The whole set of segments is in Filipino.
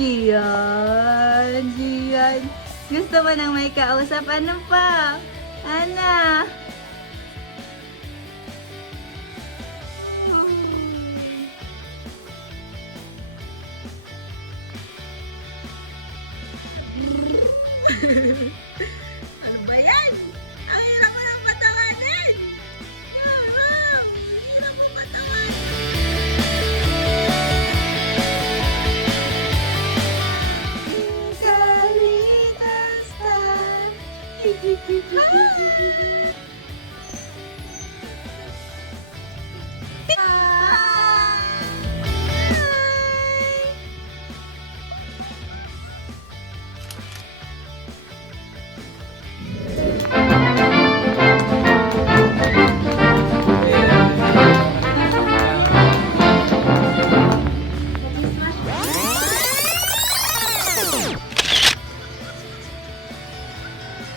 Gian, Gian. Gusto mo nang may kausap? Ano pa? Ana? Ano ba yan? Ang hirap mo nang patawanin! Ang hirap mo patawanin!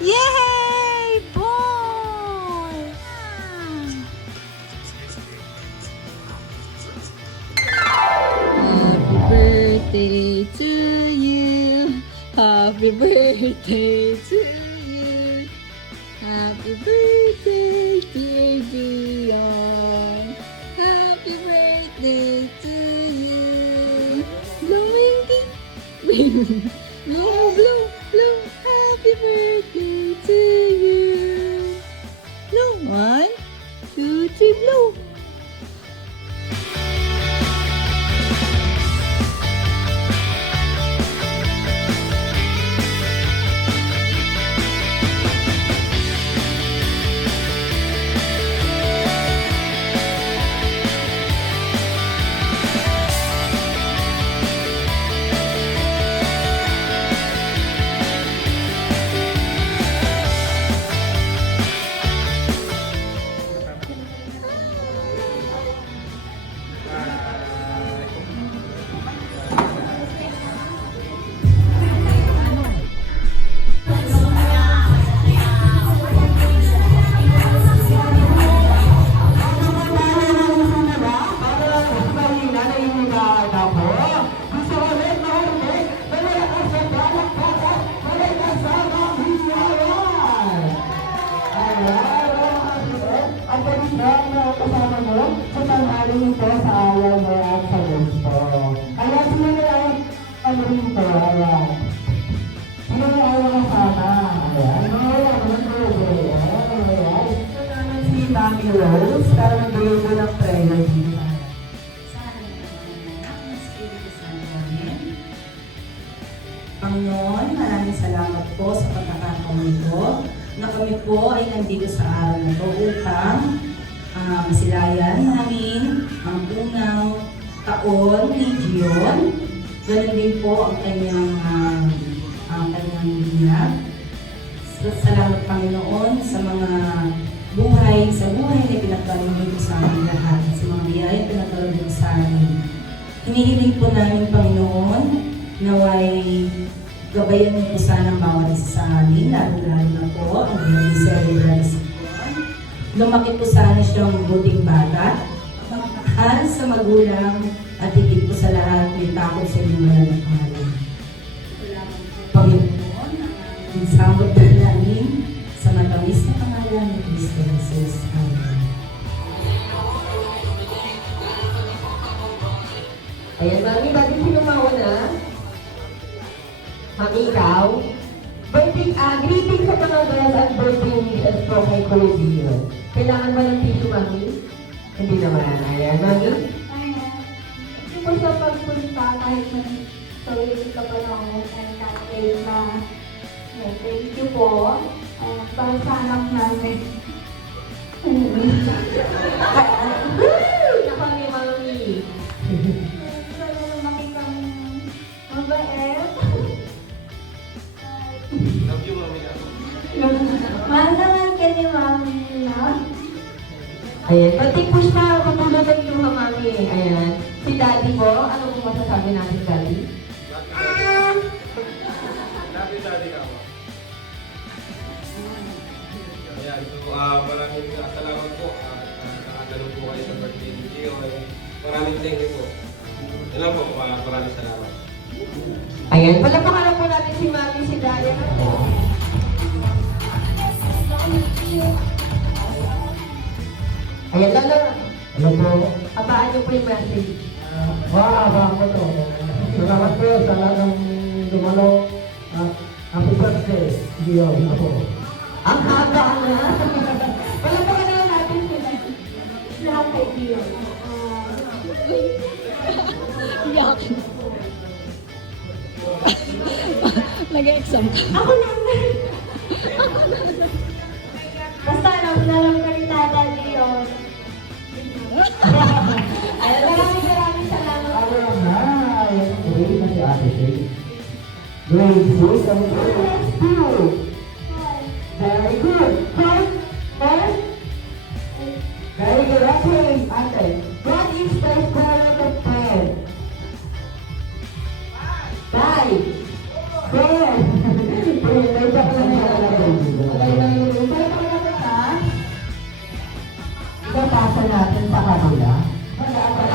Yay! Boy! Happy birthday to you. Happy birthday to you. Happy birthday, dear Dion. Happy birthday to you. Blowing ding. Blow, blow, blow. Happy birthday to you. Blow. 1, 2, 3, blow. Kasama mo sa tanghaling ito sa ayaw mo at sa gusto. Kaya sino na ang ano rito? Ayan. Sino na ayaw kasama? Ayan. Mga wala naman ko. Ayan. Ito naman si Mami Rose para magbigay ko ng prayer dito. Panginoon, maraming salamat po sa pagkakataon ito na kami po ay nandito sa araw na ito upang masilayan namin ang unang taon ni Gion. Ganun din po ang kanyang biyag. Salamat Panginoon sa mga buhay na pinagkaloob sa amin lahat, sa mga biyaya pinagkaloob sa amin. Hinihiling po namin Panginoon naway gabayan niyo po sana ang bawat isa sa amin, lalo-lalo na po ang mga celebrant sa buwan. Lumaki po sana siyang buting bata, magmahal sa magulang, at higit po sa lahat, may takot sa inyong malalakalan. Salamat po Panginoon, ang aming sambot na namin sa matamis na pangalan ni Cristo Jesus. Amen. Ayan, Mami, dati sinumawa na. Mami, ikaw? Greeting sa mga guys at birthday wishes po kay Kuya Dion. Kailangan ba ng tissue, Mami? Hindi naman. Ayan, Mami? Ayan. Hindi po sa pagpunta kahit mag-sorry ka pa lang and natin na thank you po. Para sa anak namin. Naka ni Mami. Sana makita mo mabait. Love you, Mami. Mahal naman ka ni Mami na. Ayan, pati push na katulad ng luha, Mami. Ayan. Si Daddy po, ano po masasabi natin, Daddy? Love you, Daddy. Ayan, so maraming salamat po. Nakadalong po kayo sa birthday ni Gio. Maraming thank you po. Yan lang po, maraming salamat. Ayan, palapakan na po natin si Mami, si Daya. Ayan, lalo. Ano po? Abaan niyo po yung message. Abang ko to. Salamat po sa lahat ng dumalo. Happy birthday, Dion, ako. Ang haba na. Palapakan na natin sila. Lahat kay Dio. Nag-exam ka. Ako lang. Basta alam ka ni Tata Leon. Ayan, maraming salamat. Alam na, ayan, grade na si Ate Faye. Grade 6, ang grade 2. Very good. First, very good. Okay, Ate. What is the score of the pen? 5. Good. May joke lang yan. Ipapasa natin sa kanila. Wala pa.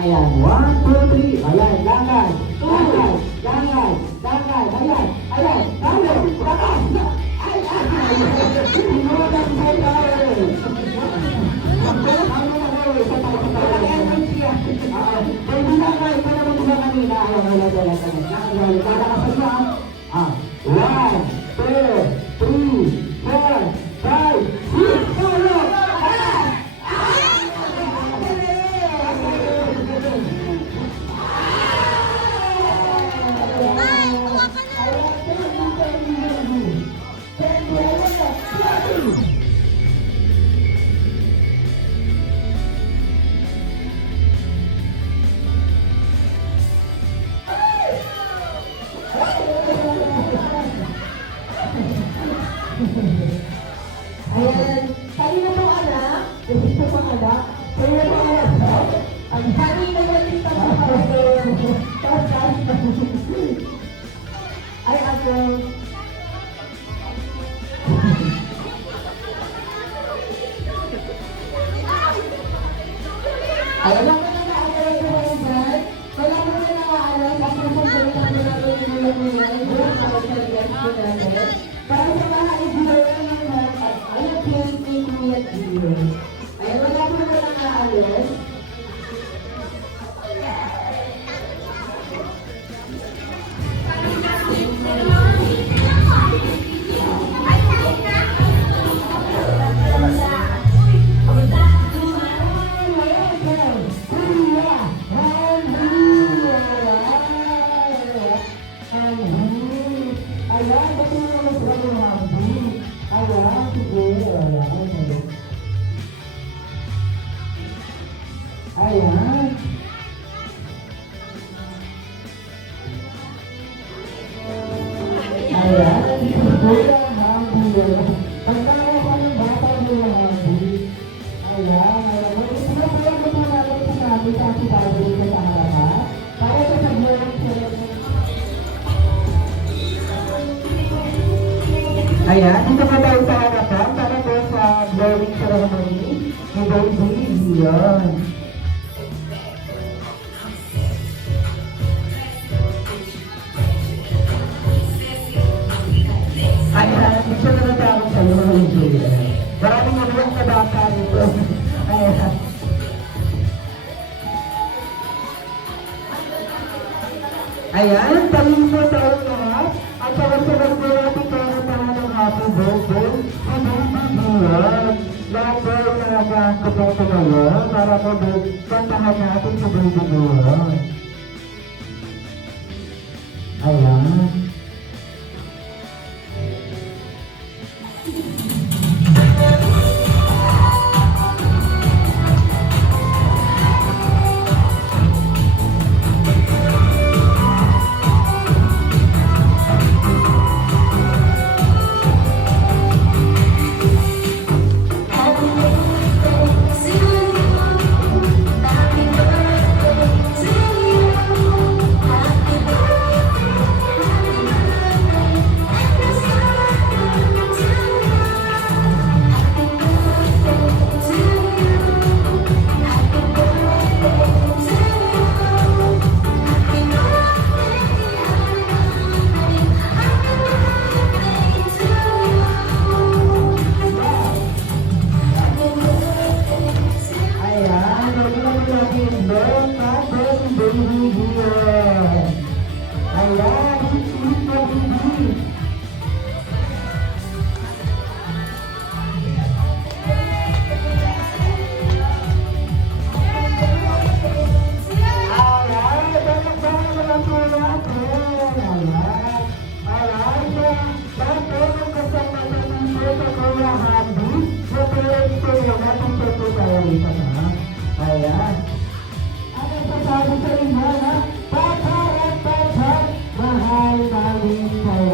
Ayan, 1, 2, 3. Ayan, lakad. Lakad. Lakad. Lakad. Ayan. Ayan. Talo. Lakad. Ay, ay, ay. Inulan sa tayo. Ano na kayo? Sa tayo, sa tayo. Energy yan. Pwede na kayo. Ito naman diba kanina? Ayaw, wala, wala, wala. Lalakasan niya. 1, 2, 3, 4, 5, 6, talo. Ay, kuha ka na. Ayan, kanina po anak, gusto po anak, kanina po anak, ang kanina yung lista po ay ako. Ay, wala ko na naalas ko kayo dyan. Wala ko na naalas at nasasalit ang ginagawa ng mga mga mga kapagkaligas ko natin. Para sa mga idiwala ng mga ayaw pinag-take me at you. Ay, wala ko na naalas. Ayan. Ayan. Kuya Hamdi. Pagkakawa pa ng bata Kuya Hamdi. Ayan. Ayan. Sinasayan ko na natin sa natin sa sinabi ko sa harapan. Para sa sabihin sila. Ayan. Dito pa tayo sa harapan para po sa blowing ceremony ni Baby Leon. Ayan, gusto na natin ako sa iyo, Julia. Maraming naman na baka nito. Ayan. Ayan, talim po tayo lahat. At sabag-sabag po natin tayo ng happy birthday sa Baby Leon. Lahat po yung talagang kumpleto ngayon para po kantahan natin sa Baby Leon. Ayan. Ayan. Ano sasabi sa inyo na? Papa at Papa, mahal namin kayo.